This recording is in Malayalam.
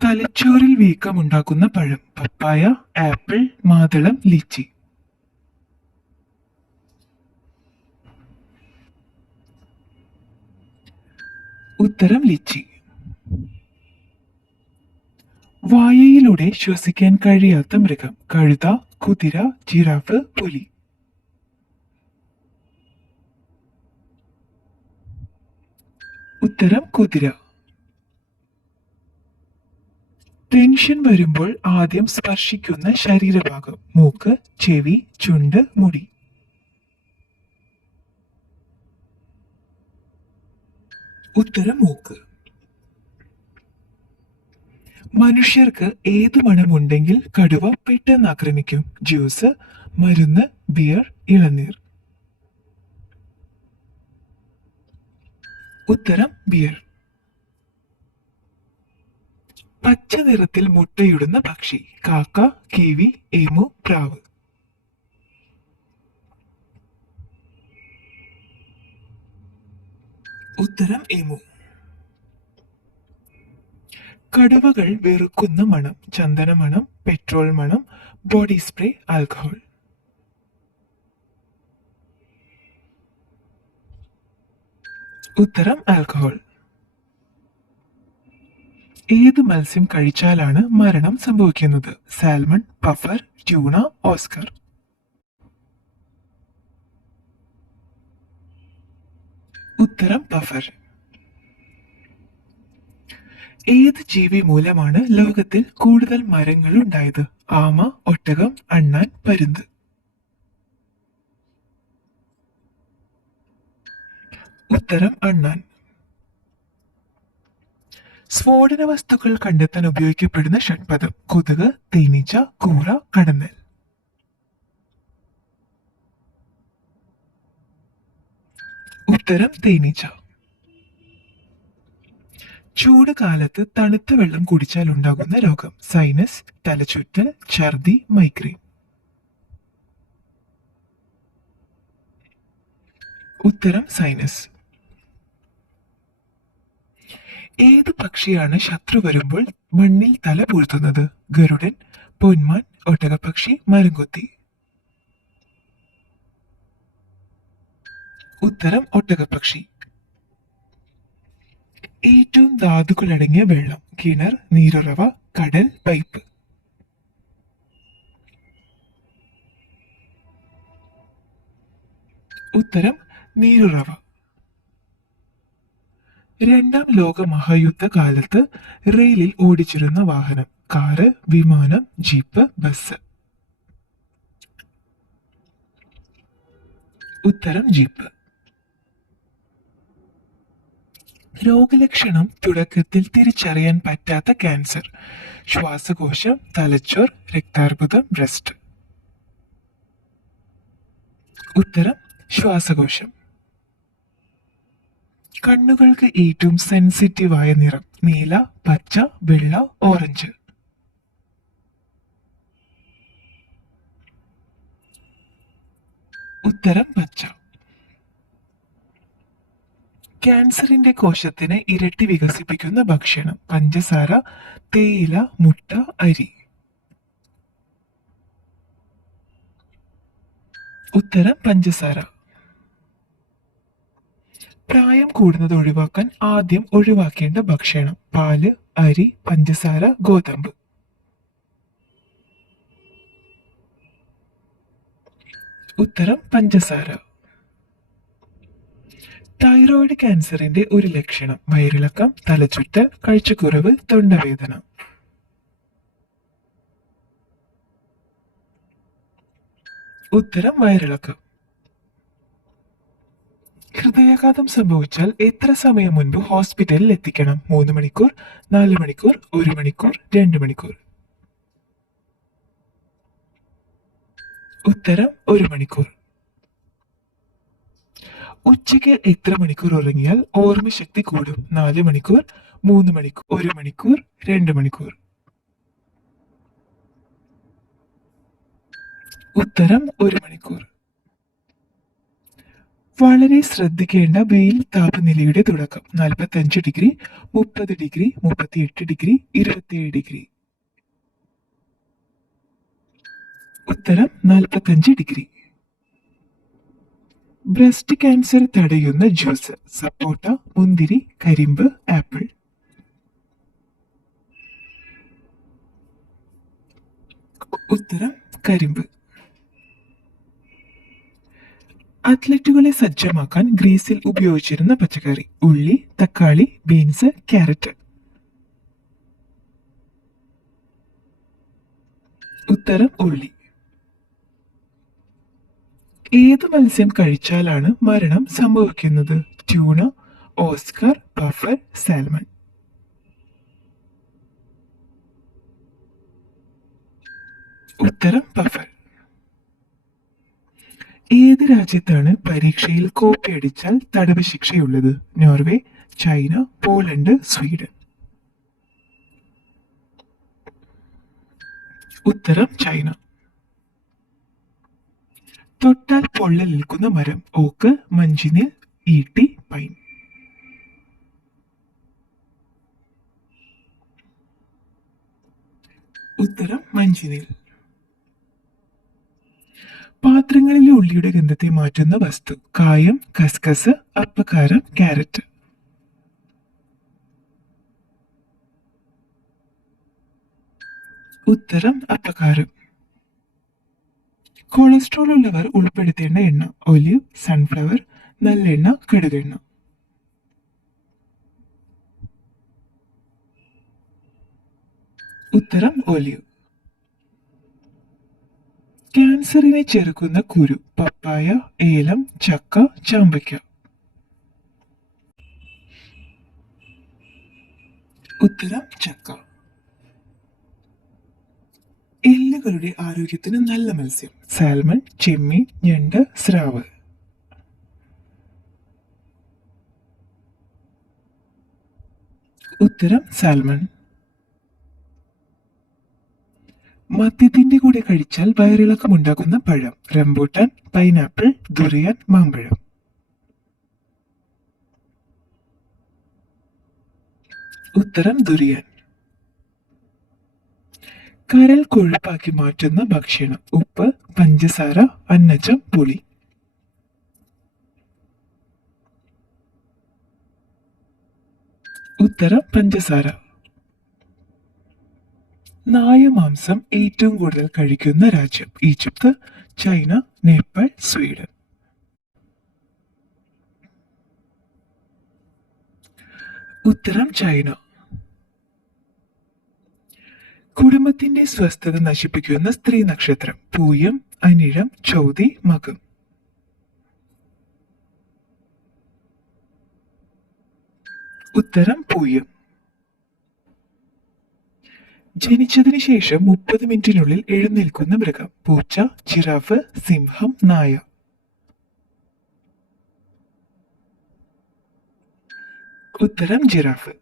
തലച്ചോറിൽ വീക്കമുണ്ടാക്കുന്ന പഴം: പപ്പായ, ആപ്പിൾ, മാതളം, ലിച്ചി. ഉത്തരം ലിച്ചി. വായയിലൂടെ ശ്വസിക്കാൻ കഴിയാത്ത മൃഗം: കഴുത, കുതിര, ജിറാഫ്, പുലി. ഉത്തരം കുതിര. ടെൻഷൻ വരുമ്പോൾ ആദ്യം സ്പർശിക്കുന്ന ശരീരഭാഗം: മൂക്ക്, ചെവി, ചുണ്ട്, മുടി. ഉത്തരം മൂക്ക്. മനുഷ്യർക്ക് ഏത് മണമുണ്ടെങ്കിൽ കടുവ പെട്ടെന്ന് ആക്രമിക്കും? ജ്യൂസ്, മരുന്ന്, ബിയർ, ഇളനീർ. ഉത്തരം ബിയർ. പച്ച നിറത്തിൽ മുട്ടയിടുന്ന പക്ഷി: കാക്ക, കിവി, എമു, പ്രാവ്. ഉത്തരം എമു. കടുവകൾ വെറുക്കുന്ന മണം: ചന്ദനമണം, പെട്രോൾ മണം, ബോഡി സ്പ്രേ, ആൽക്കഹോൾ. ഉത്തരം ആൽക്കഹോൾ. ഏത് മത്സ്യം കഴിച്ചാലാണ് മരണം സംഭവിക്കുന്നത്? Salmon, puffer, tuna, Oscar. ഉത്തരം പഫർ. ഏത് ജീവി മൂലമാണ് ലോകത്തിൽ കൂടുതൽ മരങ്ങൾ ഉണ്ടായത്? ആമ, ഒട്ടകം, അണ്ണാൻ, പരുന്ത്. ഉത്തരം അണ്ണാൻ. സ്ഫോടന വസ്തുക്കൾ കണ്ടെത്താൻ ഉപയോഗിക്കപ്പെടുന്ന ഷഡ്പദം: കൊതുക്, തേനീച്ച, കൂറ, കടന്നൽ. ഉത്തരം തേനീച്ച. ചൂട് കാലത്ത് തണുത്ത വെള്ളം കുടിച്ചാൽ ഉണ്ടാകുന്ന രോഗം: സൈനസ്, തലചുറ്റൽ, ഛർദി, മൈഗ്രെയിൻ. ഉത്തരം സൈനസ്. ഏത് പക്ഷിയാണ് ശത്രു വരുമ്പോൾ മണ്ണിൽ തല പൂഴ്ത്തുന്നത്? ഗരുഡൻ, പൊന്മാൻ, ഒട്ടകപ്പക്ഷി, മരംകൊത്തി. ഉത്തരം ഒട്ടകപ്പക്ഷി. ഏറ്റവും ധാതുക്കളടങ്ങിയ വെള്ളം: കിണർ, നീരുറവ, കടൽ, പൈപ്പ്. ഉത്തരം നീരുറവ. രണ്ടാം ലോക മഹായുദ്ധ കാലത്ത് റെയിലിൽ ഓടിച്ചിരുന്ന വാഹനം: കാറ്, വിമാനം, ജീപ്പ്, ബസ്. ഉത്തരം ജീപ്പ്. രോഗലക്ഷണം തുടക്കത്തിൽ തിരിച്ചറിയാൻ പറ്റാത്ത ക്യാൻസർ: ശ്വാസകോശം, തലച്ചോർ, രക്താർബുദം, ബ്രസ്റ്റ്. ഉത്തരം ശ്വാസകോശം. കണ്ണുകൾക്ക് ഏറ്റവും സെൻസിറ്റീവായ നിറം: നീല, പച്ച, വെള്ള, ഓറഞ്ച്. ഉത്തരം പച്ച. ക്യാൻസറിന്റെ കോശത്തിനെ ഇരട്ടി വികസിപ്പിക്കുന്ന ഭക്ഷണം: പഞ്ചസാര, തേയില, മുട്ട, അരി. ഉത്തരം പഞ്ചസാര. പ്രായം കൂടുന്നത് ഒഴിവാക്കാൻ ആദ്യം ഒഴിവാക്കേണ്ട ഭക്ഷണം: പാല്, അരി, പഞ്ചസാര, ഗോതമ്പ്. ഉത്തരം പഞ്ചസാര. തൈറോയിഡ് ക്യാൻസറിന്റെ ഒരു ലക്ഷണം: വയറിളക്കം, തലചുറ്റൽ, കാഴ്ചക്കുറവ്, തൊണ്ടവേദന. ഉത്തരം വയറിളക്കം. ഹൃദയാഘാതം സംഭവിച്ചാൽ എത്ര സമയം മുൻപ് ഹോസ്പിറ്റലിൽ എത്തിക്കണം? 3 മണിക്കൂർ, 4 മണിക്കൂർ, 1 മണിക്കൂർ, 2 മണിക്കൂർ. ഉത്തരം 1 മണിക്കൂർ. ഉച്ചയ്ക്ക് എത്ര മണിക്കൂർ ഉറങ്ങിയാൽ ഓർമ്മശക്തി കൂടും? 4 മണിക്കൂർ, 3 മണിക്കൂർ, 1 മണിക്കൂർ, 2 മണിക്കൂർ. ഉത്തരം 1 മണിക്കൂർ. വളരെ ശ്രദ്ധിക്കേണ്ട വെയിൽ താപനിലയുടെ തുടക്കം 45 ഡിഗ്രി, 30 ഡിഗ്രി, 38 ഡിഗ്രി, 27 ഡിഗ്രി. ഉത്തരം 45 ഡിഗ്രി. ബ്രസ്റ്റ് ക്യാൻസർ തടയുന്ന ജ്യൂസ്: സപ്പോട്ട, മുന്തിരി, കരിമ്പ്, ആപ്പിൾ. ഉത്തരം കരിമ്പ്. അത്ലറ്റുകളെ സജ്ജമാക്കാൻ ഗ്രീസിൽ ഉപയോഗിച്ചിരുന്ന പച്ചക്കറി: ഉള്ളി, തക്കാളി, ബീൻസ്, ക്യാരറ്റ്. ഉത്തരം ഉള്ളി. ഏത് മത്സ്യം കഴിച്ചാലാണ് മരണം സംഭവിക്കുന്നത്? Tuna, oscar, puffer, salmon. ഉത്തരം പഫർ. ഏത് രാജ്യത്താണ് പരീക്ഷയിൽ കോപ്പിയടിച്ചാൽ തടവ് ശിക്ഷയുള്ളത്? Norway, China, Poland, Sweden. ഉത്തരം ചൈന. തൊട്ടാൽ പൊള്ളലേൽക്കുന്ന മരം: ഓക്ക്, മഞ്ചിനിൽ, ഈട്ടി, പൈൻ. ഉത്തരം മഞ്ചിനിൽ. പാത്രങ്ങളിലെ ഉള്ളിയുടെ ഗന്ധത്തെ മാറ്റുന്ന വസ്തു: കായം, കസ്കസ്, അപ്പക്കാരം, ക്യാരറ്റ്. ഉത്തരം അപ്പക്കാരം. കൊളസ്ട്രോൾ ഉള്ളവർ ഉൾപ്പെടുത്തേണ്ട എണ്ണ: ഒലിവ്, സൺഫ്ലവർ, നല്ലെണ്ണ, കടുകെണ്ണ. ഉത്തരം ഒലിവ്. ക്യാൻസറിനെ ചെറുക്കുന്ന കുരു: പപ്പായ, ഏലം, ചക്ക, ചാമ്പയ്ക്ക. ഉത്തരം ചക്ക. എല്ലുകളുടെ ആരോഗ്യത്തിന് നല്ല മത്സ്യം: സാൽമൺ, ചെമ്മീൻ, ഞണ്ട്, സ്രാവ്. ഉത്തരം സാൽമൺ. മദ്യത്തിന്റെ കൂടെ കഴിച്ചാൽ വയറിളക്കം ഉണ്ടാക്കുന്ന പഴം: റംബൂട്ടാൻ, പൈനാപ്പിൾ, ദുറിയാൻ, മാമ്പഴം. ഉത്തരം ദുറിയാൻ. കരൾ കൊഴുപ്പാക്കി മാറ്റുന്ന ഭക്ഷണം: ഉപ്പ്, പഞ്ചസാര, അന്നജം, പുളി. ഉത്തരം പഞ്ചസാര. നായമാംസം ഏറ്റവും കൂടുതൽ കഴിക്കുന്ന രാജ്യം: ഈജിപ്ത്, ചൈന, നേപ്പാൾ, സ്വീഡൻ. ഉത്തരം ചൈന. കുടുംബത്തിന്റെ സ്വസ്ഥത നശിപ്പിക്കുന്ന സ്ത്രീ നക്ഷത്രം: പൂയം, അനിഴം, ചോതി, മകം. ഉത്തരം പൂയം. ജനിച്ചതിന് ശേഷം 30 മിനിറ്റിനുള്ളിൽ എഴുന്നേൽക്കുന്ന മൃഗം: പൂച്ച, ജിറാഫ്, സിംഹം, നായ. ഉത്തരം ജിറാഫ്.